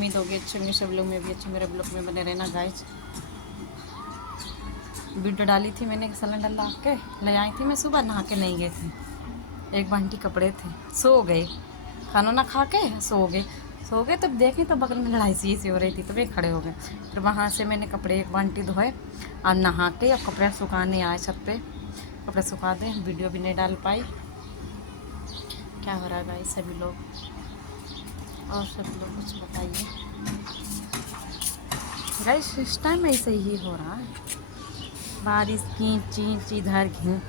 उम्मीद होगी अच्छे होंगे सब लोग, मैं भी अच्छे, मेरे ब्लॉग में बने रहना गाइस। वीडियो डाली थी मैंने, सिलेंडर ला के ले आई थी मैं, सुबह नहा के नहीं गए थे, एक बाल्टी कपड़े थे, सो गए, खाना ना खा के सो गए तब देखें तो बगल में लड़ाई सी हो रही थी, तो वे खड़े हो गए। फिर वहाँ से मैंने कपड़े एक बाल्टी धोए और नहा के अब कपड़े सुखाने आए छत पे, कपड़े सुखा दें, वीडियो भी नहीं डाल पाई। क्या हो रहा है गाइस सभी लोग, और सभी लोग कुछ बताइए गाइस। इस टाइम ऐसे ही हो रहा है, बारिश खींच चींच इधर घिन,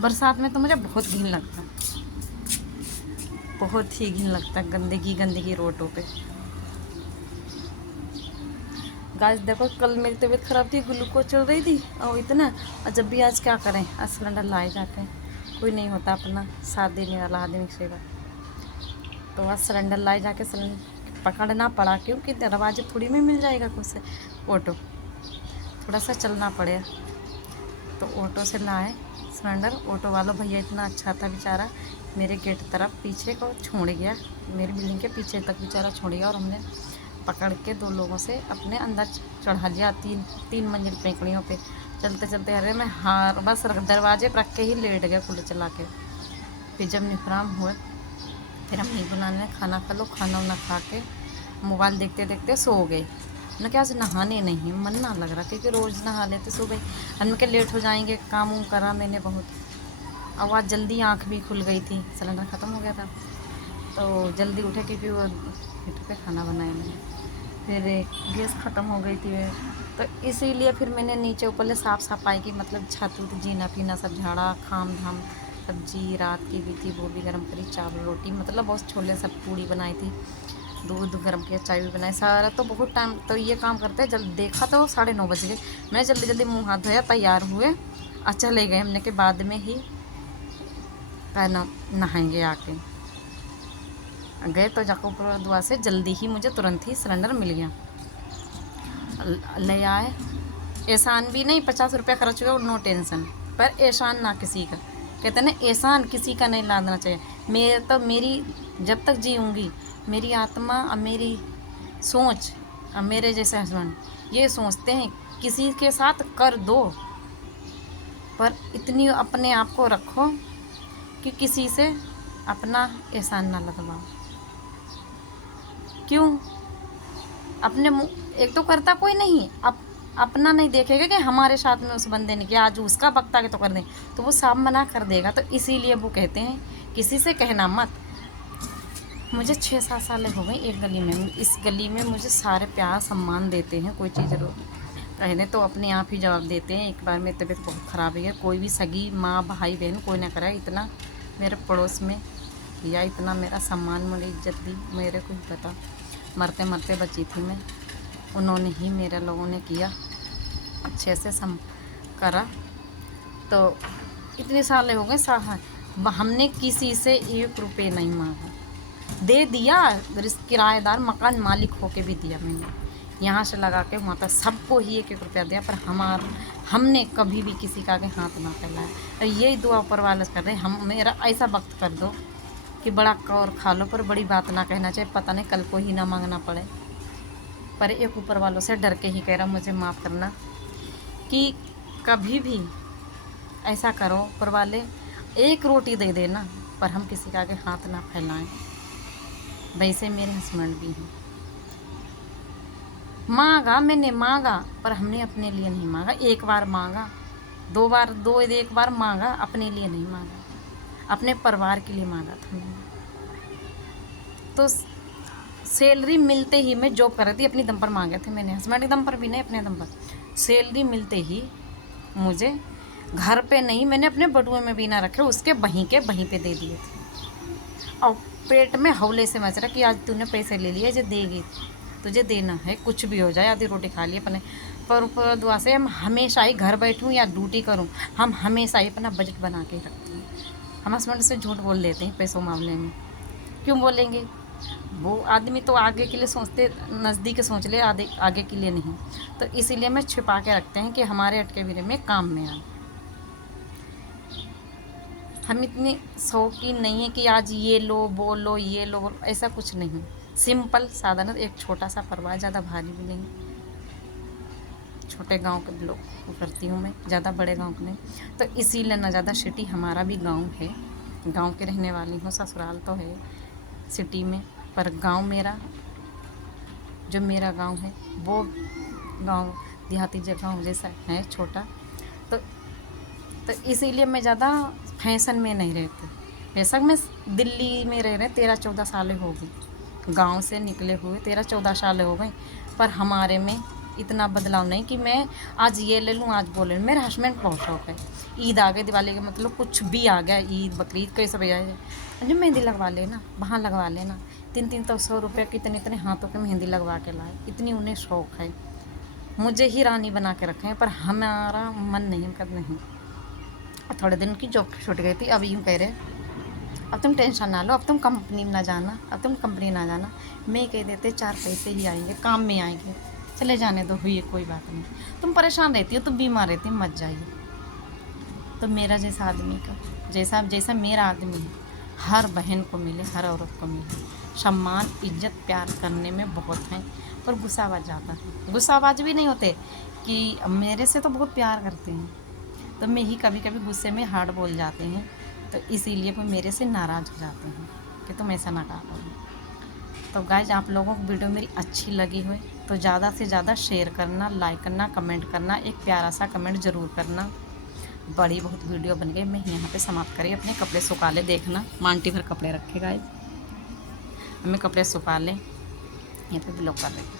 बरसात में तो मुझे बहुत घिन लगता है, बहुत ही घिन लगता है, गंदगी गंदगी रोडों पे। गाइस देखो कल मेरी तबीयत ख़राब थी, ग्लूकोज चल रही थी और इतना, और जब भी आज क्या करें, आज सिलेंडर लाए जाते हैं, कोई नहीं होता अपना साथ देने वाला आदमी सेवा, तो आज सिलेंडर लाए जाके सिलेंडर पकड़ना पड़ा, क्योंकि दरवाजे थोड़ी में मिल जाएगा कुछ से, ऑटो थोड़ा सा चलना पड़े, तो ऑटो से लाए सिलेंडर। ऑटो वाला भैया इतना अच्छा था बेचारा, मेरे गेट तरफ पीछे को छोड़ गया, मेरी बिल्डिंग के पीछे तक बेचारा छोड़ गया, और हमने पकड़ के 2 लोगों से अपने अंदर चढ़ा दिया, 3 मंजिल पेंकड़ियों पे। चलते चलते अरे मैं हार बस दरवाजे पर रख के ही लेट गया कूलर चला के। फिर जब निफराम हुए फिर हम बनाने खाना खा लो, खाना वाना खा के मोबाइल देखते देखते सो गए। न क्या आज नहाने नहीं मन ना लग रहा, क्योंकि रोज़ नहा लेते सुबह, हम के लेट हो जाएंगे, काम उम करा मैंने बहुत। अब आज जल्दी आँख भी खुल गई थी, सिलेंडर ख़त्म हो गया था तो जल्दी उठे, क्योंकि वो हीटर पे खाना बनाया मैंने, फिर गैस ख़त्म हो गई थी, तो इसीलिए फिर मैंने नीचे ऊपर साफ़ सफाई की, मतलब छत उत जीना पीना सब झाड़ा, खाम धाम, सब्जी रात की भी थी वो भी गर्म करी, चावल रोटी मतलब बहुत छोले सब, पूड़ी बनाई थी, दूध गर्म किया, चाय भी बनाई, सारा तो बहुत टाइम तो ये काम करते जब देखा तो 9:30 बज गए। मैं जल्दी जल्दी मुँह हाथ धोया, तैयार हुए और चले गए, हमने के बाद में ही नहाएंगे आके गए, तो जाकर ऊपर दुआ से जल्दी ही मुझे तुरंत ही सिलेंडर मिल गया, ले आए। एहसान भी नहीं, 50 रुपये खर्च हुए और नो टेंशन, पर एहसान ना किसी का, कहते ना एहसान किसी का नहीं लादना चाहिए। मेरी जब तक जीऊँगी मेरी आत्मा और मेरी सोच और मेरे जैसे हस्बैंड ये सोचते हैं किसी के साथ कर दो, पर इतनी अपने आप को रखो कि किसी से अपना एहसान ना लगवाओ। क्यों? अपने मुँह एक तो करता कोई नहीं, अपना नहीं देखेगा कि हमारे साथ में उस बंदे ने किया, आज उसका बकता के तो कर दें, तो वो साफ मना कर देगा। तो इसीलिए वो कहते हैं किसी से कहना मत। मुझे 6-7 साल हो गए एक गली में, इस गली में मुझे सारे प्यार सम्मान देते हैं, कोई चीज़ कहने तो अपने आप ही जवाब देते हैं। एक बार मेरी तबीयत बहुत ख़राब है, कोई भी सगी माँ भाई बहन कोई ना करा, इतना मेरे पड़ोस में किया, इतना मेरा सम्मान मेरी इज्जत दी, मेरे को ही पता, मरते मरते बची थी मैं, उन्होंने ही मेरे लोगों ने किया, अच्छे से करा। तो इतने साल हो गए हमने किसी से 1 रुपये नहीं मांगा, दे दिया, किराएदार मकान मालिक होके भी दिया मैंने, यहाँ से लगा के वहाँ तक सबको ही 1-1 रुपया दिया, पर हमने कभी भी किसी का आगे हाथ ना फैलाया। और यही दुआ ऊपर वाले कर रहे हैं, हम मेरा ऐसा वक्त कर दो कि बड़ा और खा लो, पर बड़ी बात ना कहना चाहिए, पता नहीं कल को ही ना मांगना पड़े। पर एक ऊपर वालों से डर के ही कह रहा, मुझे माफ़ करना कि कभी भी ऐसा करो, ऊपर वाले 1 रोटी दे देना, पर हम किसी का आगे हाथ ना फैलाएं। वैसे मेरे हस्बैंड भी हैं, मांगा मैंने मांगा, पर हमने अपने लिए नहीं मांगा, 1 बार मांगा, 2 बार 1 बार मांगा, अपने लिए नहीं मांगा, अपने परिवार के लिए मांगा था मैंने। तो सैलरी मिलते ही मैं जॉब कर रही थी, अपनी दम पर मांगे थे मैंने, हस्बैंड के दम पर भी नहीं, अपने दम पर। सैलरी मिलते ही मुझे घर पे नहीं, मैंने अपने बटुए में भी ना रखे, उसके वहीं पे दे दिए थे, और पेट में हौले से मच रहा कि आज तूने पैसे ले लिए, जो देगी तुझे देना है, कुछ भी हो जाए, आधी रोटी खा लिए अपने। पर ऊपर दुआ से हम हमेशा ही घर बैठूँ या ड्यूटी करूँ, हम हमेशा ही अपना बजट बना के रखते हैं। हम हस्बैंड से झूठ बोल देते हैं पैसों मामले में, क्यों बोलेंगे? वो आदमी तो आगे के लिए सोचते, नज़दीक सोच ले, आगे के लिए नहीं, तो इसीलिए मैं छिपा के रखते हैं कि हमारे अटके बिरे में काम में आए। हम इतनी शौकीन नहीं है कि आज ये लो वो लो ये लो, ऐसा कुछ नहीं। सिंपल साधारण एक छोटा सा परिवार, ज़्यादा भारी भी नहीं, छोटे गांव के लोग को करती हूँ मैं, ज़्यादा बड़े गांव के नहीं। तो इसीलिए ना ज़्यादा सिटी, हमारा भी गांव है, गांव के रहने वाली हूँ, ससुराल तो है सिटी में, पर गांव मेरा, जो मेरा गांव है वो गांव देहाती जगह जैसा है, छोटा। तो तो इसीलिए मैं ज़्यादा फैशन में नहीं रहती। बेशक मैं दिल्ली में रह रहे 13-14 सालें हो गई, गांव से निकले हुए 13-14 सालें हो गई, पर हमारे में इतना बदलाव नहीं कि मैं आज ये ले लूँ आज वो ले लूँ। मेरे हस्बैंड को बहुत शौक है, ईद आ गई, दिवाली का मतलब कुछ भी आ गया, ईद बकरीद कैसे भी आ जाए, मुझे मेहंदी लगवा लेना, वहाँ लगवा लेना, 300 तो 100 रुपये की इतने इतने हाथों के मेहंदी लगवा के लाए, इतनी उन्हें शौक़ है। मुझे ही रानी बना के रखे हैं, पर हमारा मन नहीं कर नहीं। थोड़े दिन की जॉब छूट गई थी, अब यूँ कह रहे अब तुम टेंशन ना लो, अब तुम कंपनी में ना जाना, अब तुम कंपनी ना जाना, मैं कह देते 4 पैसे ही आएंगे, काम में आएंगे, चले जाने दो, हुई कोई बात नहीं, तुम परेशान रहती हो, तुम बीमार रहती हो, मत जाइए। तो मेरा जैसा आदमी का, जैसा जैसा मेरा आदमी है, हर बहन को मिले, हर औरत को मिले, सम्मान इज्जत प्यार करने में बहुत हैं, पर गुस्साबाज ज़्यादा है। गुस्साबाज भी नहीं होते कि मेरे से तो बहुत प्यार करते हैं, तो मैं ही कभी कभी गुस्से में हार्ड बोल जाते हैं, तो इसीलिए वो मेरे से नाराज़ हो जाते हैं कि तुम ऐसा ना कहा करो। तो गाइज, आप लोगों को वीडियो मेरी अच्छी लगी हो तो ज़्यादा से ज़्यादा शेयर करना, लाइक करना, कमेंट करना, एक प्यारा सा कमेंट ज़रूर करना। बड़ी बहुत वीडियो बन गई, मैं यहाँ पे समाप्त करी, अपने कपड़े सुखा ले, देखना मांटी भर कपड़े रखे गाइज, हमें कपड़े सुखा लें, यहाँ पे ब्लॉक कर रहे हैं।